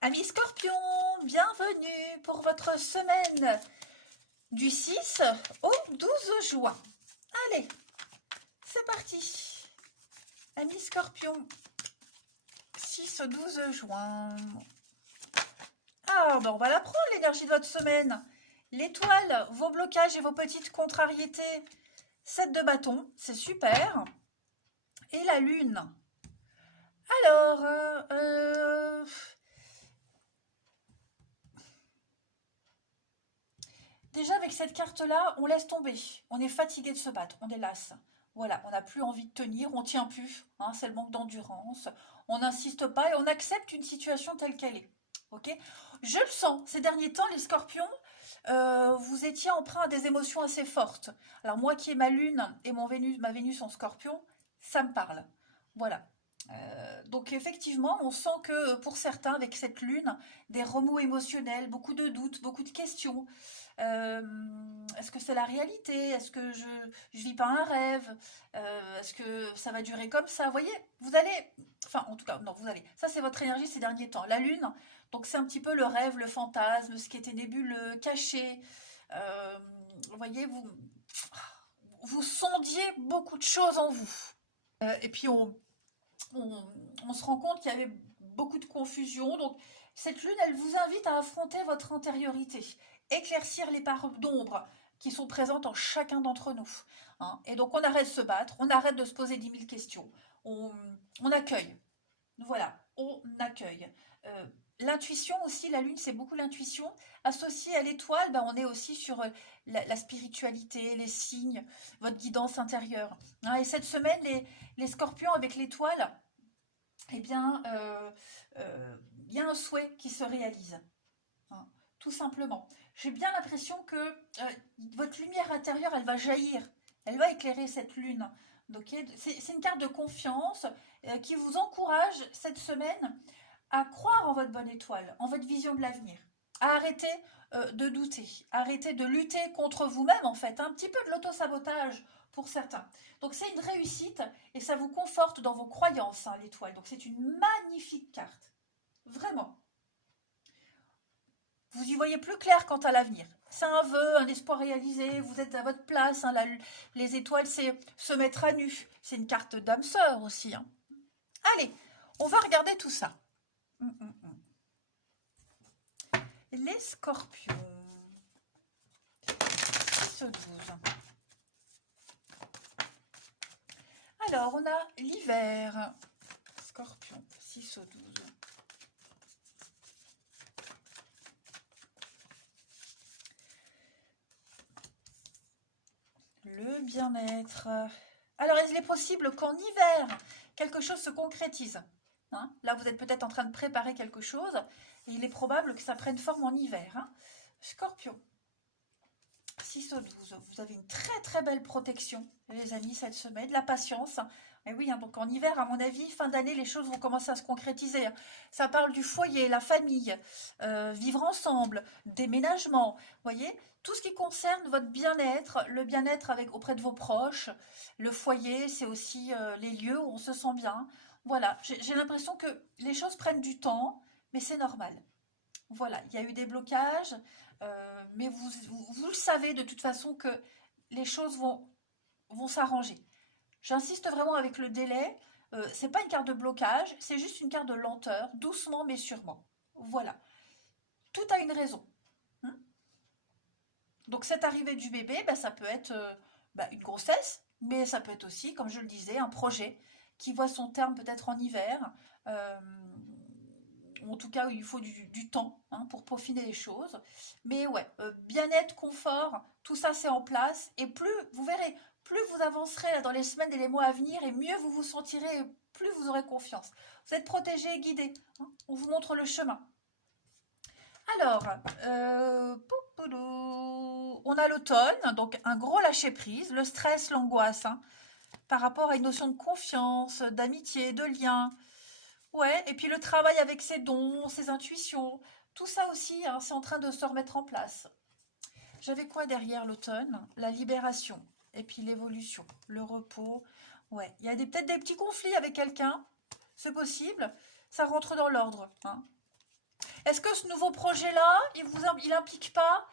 Amis Scorpion, bienvenue pour votre semaine du 6 au 12 juin. Allez, c'est parti. Amis Scorpion, 6 au 12 juin. Ah, ben on va la prendre l'énergie de votre semaine. L'étoile, vos blocages et vos petites contrariétés. 7 de bâton, c'est super. Et la lune. Alors, déjà, avec cette carte-là, on laisse tomber. On est fatigué de se battre, on est lasse. Voilà, on n'a plus envie de tenir, on tient plus. Hein, c'est le manque d'endurance. On n'insiste pas et on accepte une situation telle qu'elle est. Ok. Je le sens, ces derniers temps, les scorpions, vous étiez emprunt à des émotions assez fortes. Alors moi qui ai ma lune et ma Vénus en scorpion, ça me parle. Voilà. Donc effectivement, on sent que pour certains, avec cette lune, des remous émotionnels, beaucoup de doutes, beaucoup de questions. Est-ce que c'est la réalité? Est-ce que je vis pas un rêve? Est-ce que ça va durer comme ça? Vous voyez, vous allez, enfin en tout cas, non, vous allez. Ça c'est votre énergie ces derniers temps. La lune, donc c'est un petit peu le rêve, le fantasme, ce qui était nébuleux, caché. Euh, vous voyez, vous sondiez beaucoup de choses en vous. Et puis on se rend compte qu'il y avait beaucoup de confusion. Donc, cette lune, elle vous invite à affronter votre intériorité, éclaircir les parts d'ombre qui sont présentes en chacun d'entre nous. Hein. Et donc, on arrête de se battre, on arrête de se poser 10 000 questions. On, on accueille. Voilà, on accueille. Euh, L'intuition aussi, la lune, c'est beaucoup l'intuition. Associée à l'étoile, ben, on est aussi sur la spiritualité, les signes, votre guidance intérieure. Hein, et cette semaine, les scorpions avec l'étoile, eh bien, il y a un souhait qui se réalise. Hein, tout simplement. J'ai bien l'impression que votre lumière intérieure, elle va jaillir. Elle va éclairer cette lune. Okay, c'est une carte de confiance qui vous encourage cette semaine à croire en votre bonne étoile, en votre vision de l'avenir. À arrêter de douter, arrêter de lutter contre vous-même en fait, un petit peu de l'auto-sabotage pour certains. Donc c'est une réussite et ça vous conforte dans vos croyances, hein, l'étoile. Donc c'est une magnifique carte, vraiment. Vous y voyez plus clair quant à l'avenir. C'est un vœu, un espoir réalisé, vous êtes à votre place. Hein, les étoiles, c'est se mettre à nu. C'est une carte d'âme sœur aussi. Hein. Allez, on va regarder tout ça. Les scorpions. 6 au 12. Alors, on a l'hiver. Scorpion, 6 au 12. Le bien-être. Alors, il est possible qu'en hiver, quelque chose se concrétise. Hein, là, vous êtes peut-être en train de préparer quelque chose et il est probable que ça prenne forme en hiver. Hein. Scorpion, 6 au 12. Vous avez une très très belle protection, les amis, cette semaine. La patience. Et oui, hein, donc en hiver, à mon avis, fin d'année, les choses vont commencer à se concrétiser. Ça parle du foyer, la famille, vivre ensemble, déménagement. Vous voyez, tout ce qui concerne votre bien-être, le bien-être avec auprès de vos proches, le foyer, c'est aussi les lieux où on se sent bien. Voilà, j'ai l'impression que les choses prennent du temps, mais c'est normal. Voilà, il y a eu des blocages, mais vous le savez de toute façon que les choses vont s'arranger. J'insiste vraiment avec le délai. C'est pas une carte de blocage, c'est juste une carte de lenteur, doucement mais sûrement. Voilà. Tout a une raison. Hein. Donc cette arrivée du bébé, bah, ça peut être une grossesse, mais ça peut être aussi, comme je le disais, un projet qui voit son terme peut-être en hiver. Euh, ou en tout cas, il faut du temps hein, pour peaufiner les choses. Mais ouais, bien-être, confort, tout ça c'est en place. Et plus, vous verrez, plus vous avancerez là, dans les semaines et les mois à venir, et mieux vous vous sentirez, et plus vous aurez confiance. Vous êtes protégé et guidé. Hein, on vous montre le chemin. Alors, on a l'automne, donc un gros lâcher-prise, le stress, l'angoisse, hein, par rapport à une notion de confiance, d'amitié, de lien. Ouais, et puis le travail avec ses dons, ses intuitions, tout ça aussi, hein, c'est en train de se remettre en place. J'avais quoi derrière l'automne? La libération, et puis l'évolution, le repos. Ouais, il y a peut-être des petits conflits avec quelqu'un, c'est possible, ça rentre dans l'ordre. Hein. Est-ce que ce nouveau projet-là, il implique pas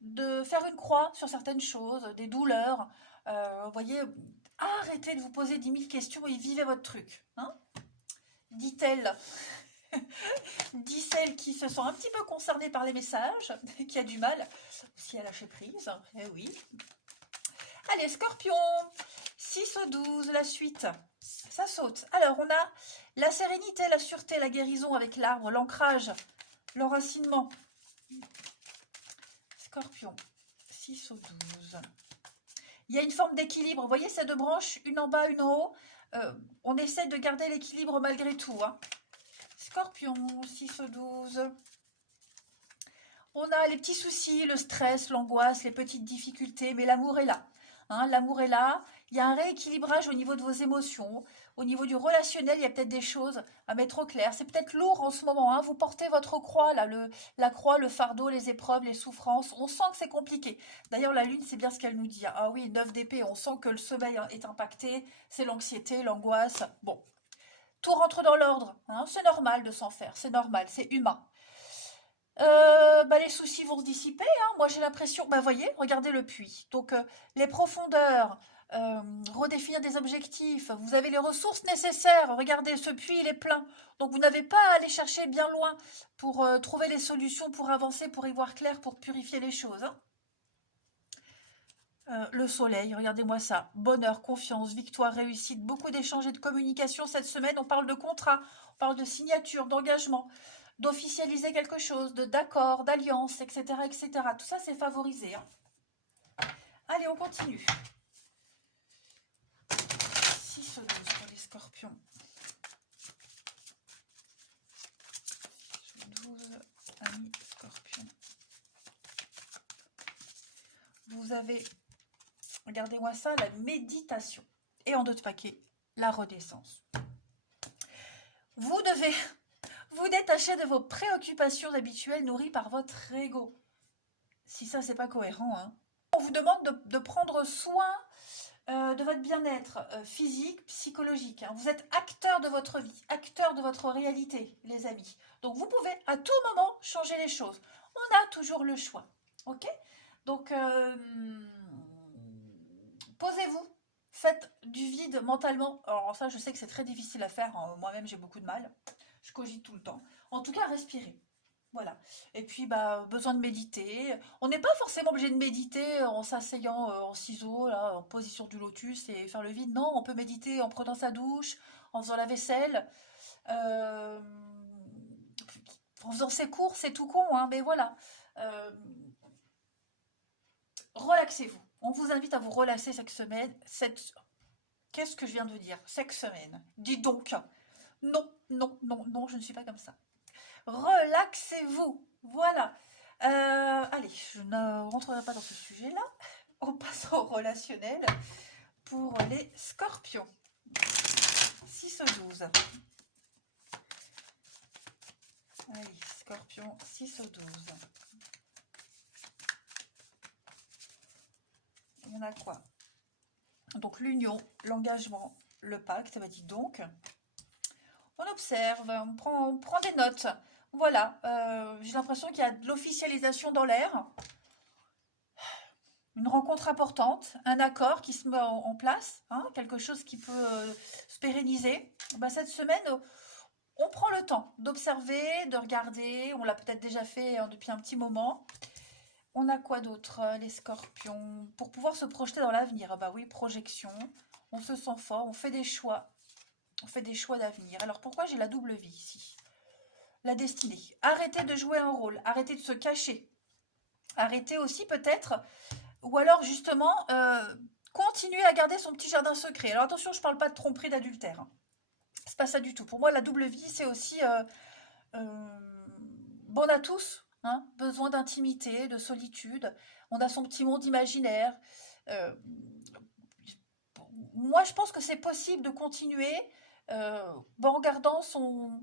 de faire une croix sur certaines choses, des douleurs? Vous voyez, arrêtez de vous poser 10 000 questions et vivez votre truc. Hein, dit-elle, dit celle qui se sent un petit peu concernée par les messages, qui a du mal aussi à lâcher prise. Eh oui. Allez, Scorpion, 6 au 12, la suite. Ça saute. Alors, on a la sérénité, la sûreté, la guérison avec l'arbre, l'ancrage, l'enracinement. Scorpion, 6 au 12. Il y a une forme d'équilibre. Vous voyez ces deux branches, une en bas, une en haut. On essaie de garder l'équilibre malgré tout. Hein. Scorpion, 6 au 12. On a les petits soucis, le stress, l'angoisse, les petites difficultés, mais l'amour est là. Hein, l'amour est là. Il y a un rééquilibrage au niveau de vos émotions. Au niveau du relationnel, il y a peut-être des choses à mettre au clair. C'est peut-être lourd en ce moment. Hein. Vous portez votre croix, là, la croix, le fardeau, les épreuves, les souffrances. On sent que c'est compliqué. D'ailleurs, la lune, c'est bien ce qu'elle nous dit. Ah oui, 9 d'épée, on sent que le sommeil est impacté. C'est l'anxiété, l'angoisse. Bon, tout rentre dans l'ordre. Hein. C'est normal de s'en faire. C'est normal, c'est humain. Les soucis vont se dissiper. Hein. Moi, j'ai l'impression, voyez, regardez le puits. Donc, les profondeurs, redéfinir des objectifs. Vous avez les ressources nécessaires. Regardez, ce puits, il est plein. Donc, vous n'avez pas à aller chercher bien loin pour trouver les solutions, pour avancer, pour y voir clair, pour purifier les choses. Hein. Le soleil, regardez-moi ça. Bonheur, confiance, victoire, réussite. Beaucoup d'échanges et de communication cette semaine. On parle de contrat, on parle de signature, d'engagement, d'officialiser quelque chose, d'accord, d'alliance, etc., etc. Tout ça, c'est favorisé. Hein. Allez, on continue. 6 au 12 pour les scorpions. 12, amis scorpions. Vous avez, regardez-moi ça, la méditation. Et en 2 de paquet, la renaissance. Vous devez vous détacher de vos préoccupations habituelles nourries par votre ego. Si ça, c'est pas cohérent. Hein. On vous demande de prendre soin de votre bien-être physique, psychologique. Hein. Vous êtes acteur de votre vie, acteur de votre réalité, les amis. Donc, vous pouvez à tout moment changer les choses. On a toujours le choix. Ok? Donc, posez-vous. Faites du vide mentalement. Alors ça, je sais que c'est très difficile à faire. Hein. Moi-même, j'ai beaucoup de mal. Je cogite tout le temps. En tout cas, respirez. Voilà. Et puis, besoin de méditer. On n'est pas forcément obligé de méditer en s'asseyant en ciseaux, là, en position du lotus et faire le vide. Non, on peut méditer en prenant sa douche, en faisant la vaisselle, en faisant ses courses, c'est tout con, hein, mais voilà. Relaxez-vous. On vous invite à vous relaxer cette semaine. Qu'est-ce que je viens de dire? Cette semaine. Dis donc. Non, non, non, non, je ne suis pas comme ça. Relaxez-vous. Voilà. Allez, je ne rentrerai pas dans ce sujet-là. On passe au relationnel pour les scorpions. 6 au 12. Allez, scorpion, 6 au 12. On a quoi? Donc l'union, l'engagement, le pacte, dit donc. On observe, on prend des notes. Voilà, j'ai l'impression qu'il y a de l'officialisation dans l'air. Une rencontre importante, un accord qui se met en place, hein, quelque chose qui peut se pérenniser. Cette semaine, on prend le temps d'observer, de regarder. On l'a peut-être déjà fait depuis un petit moment. On a quoi d'autre, les scorpions? Pour pouvoir se projeter dans l'avenir, oui, projection. On se sent fort, on fait des choix. On fait des choix d'avenir. Alors pourquoi j'ai la double vie ici? La destinée. Arrêtez de jouer un rôle, arrêtez de se cacher. Arrêtez aussi peut-être, ou alors justement, continuer à garder son petit jardin secret. Alors attention, je ne parle pas de tromperie, d'adultère. Hein. C'est pas ça du tout. Pour moi, la double vie, c'est aussi bon à tous. Hein, besoin d'intimité, de solitude. On a son petit monde imaginaire. Moi, je pense que c'est possible de continuer en gardant son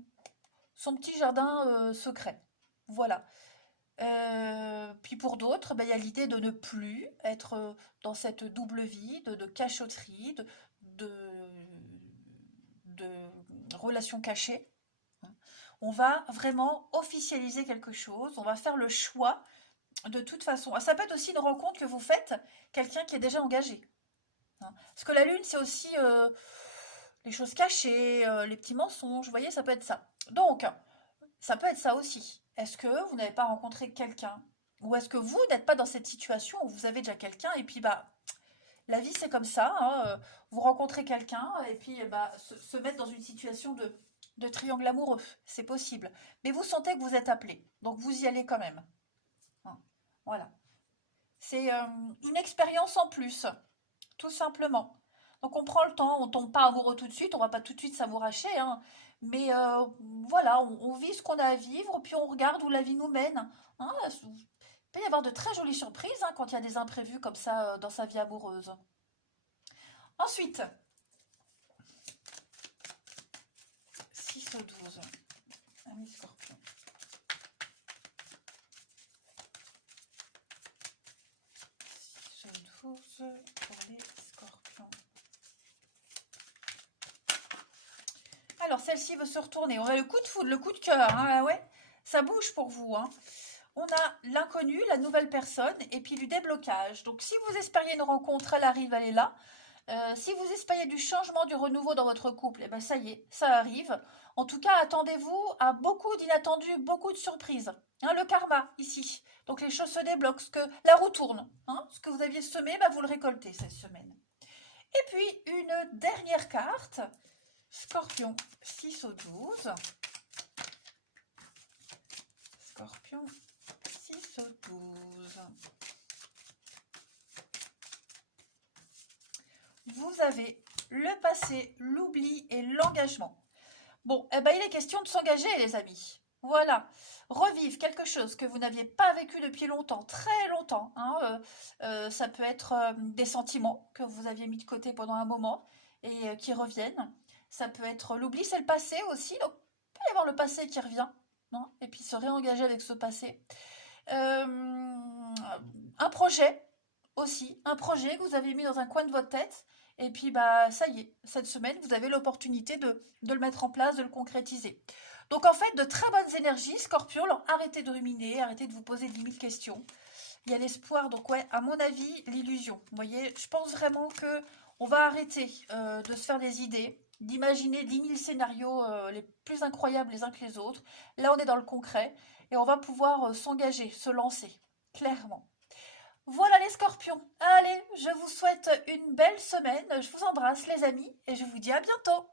petit jardin secret. Voilà. Puis pour d'autres, il y a l'idée de ne plus être dans cette double vie, de cachotterie, de relations cachées. On va vraiment officialiser quelque chose, on va faire le choix de toute façon. Ah, ça peut être aussi une rencontre que vous faites, quelqu'un qui est déjà engagé, hein. Parce que la lune, c'est aussi les choses cachées, les petits mensonges, vous voyez, ça peut être ça. Donc, ça peut être ça aussi. Est-ce que vous n'avez pas rencontré quelqu'un? Ou est-ce que vous n'êtes pas dans cette situation où vous avez déjà quelqu'un et puis bah la vie c'est comme ça, hein, vous rencontrez quelqu'un et puis bah, se mettre dans une situation de triangle amoureux, c'est possible. Mais vous sentez que vous êtes appelé, donc vous y allez quand même, hein. Voilà. C'est une expérience en plus, tout simplement. Donc on prend le temps, on tombe pas amoureux tout de suite, on va pas tout de suite s'amouracher, hein, mais voilà, on vit ce qu'on a à vivre, puis on regarde où la vie nous mène, hein. Il peut y avoir de très jolies surprises, hein, quand il y a des imprévus comme ça dans sa vie amoureuse. Ensuite, 6 au 12, ami Scorpion. 6 au 12 pour les Scorpions. Alors, celle-ci veut se retourner. On a le coup de foudre, le coup de cœur, hein, ouais, ça bouge pour vous, hein. On a l'inconnu, la nouvelle personne, et puis du déblocage. Donc, si vous espériez une rencontre, elle arrive, elle est là. Si vous espériez du changement, du renouveau dans votre couple, eh ben ça y est, ça arrive. En tout cas, attendez-vous à beaucoup d'inattendus, beaucoup de surprises, hein, le karma, ici. Donc, les choses se débloquent, la roue tourne, hein. Ce que vous aviez semé, bah, vous le récoltez cette semaine. Et puis, une dernière carte, Scorpion, 6 au 12. Scorpion, 6 au 12. Vous avez le passé, l'oubli et l'engagement. Bon, eh ben, il est question de s'engager, les amis. Voilà. Revivre quelque chose que vous n'aviez pas vécu depuis longtemps, très longtemps, hein. Ça peut être des sentiments que vous aviez mis de côté pendant un moment et qui reviennent. Ça peut être l'oubli, c'est le passé aussi. Donc, il peut y avoir le passé qui revient, non, et puis se réengager avec ce passé. Un projet aussi, un projet que vous avez mis dans un coin de votre tête, et puis bah ça y est, cette semaine, vous avez l'opportunité de le mettre en place, de le concrétiser. Donc en fait, de très bonnes énergies, Scorpion, alors arrêtez de ruminer, arrêtez de vous poser 10 000 questions. Il y a l'espoir, donc ouais, à mon avis, l'illusion. Vous voyez, je pense vraiment que on va arrêter de se faire des idées, d'imaginer 10 000 scénarios les plus incroyables les uns que les autres. Là, on est dans le concret et on va pouvoir s'engager, se lancer, clairement. Voilà les scorpions. Allez, je vous souhaite une belle semaine. Je vous embrasse les amis et je vous dis à bientôt.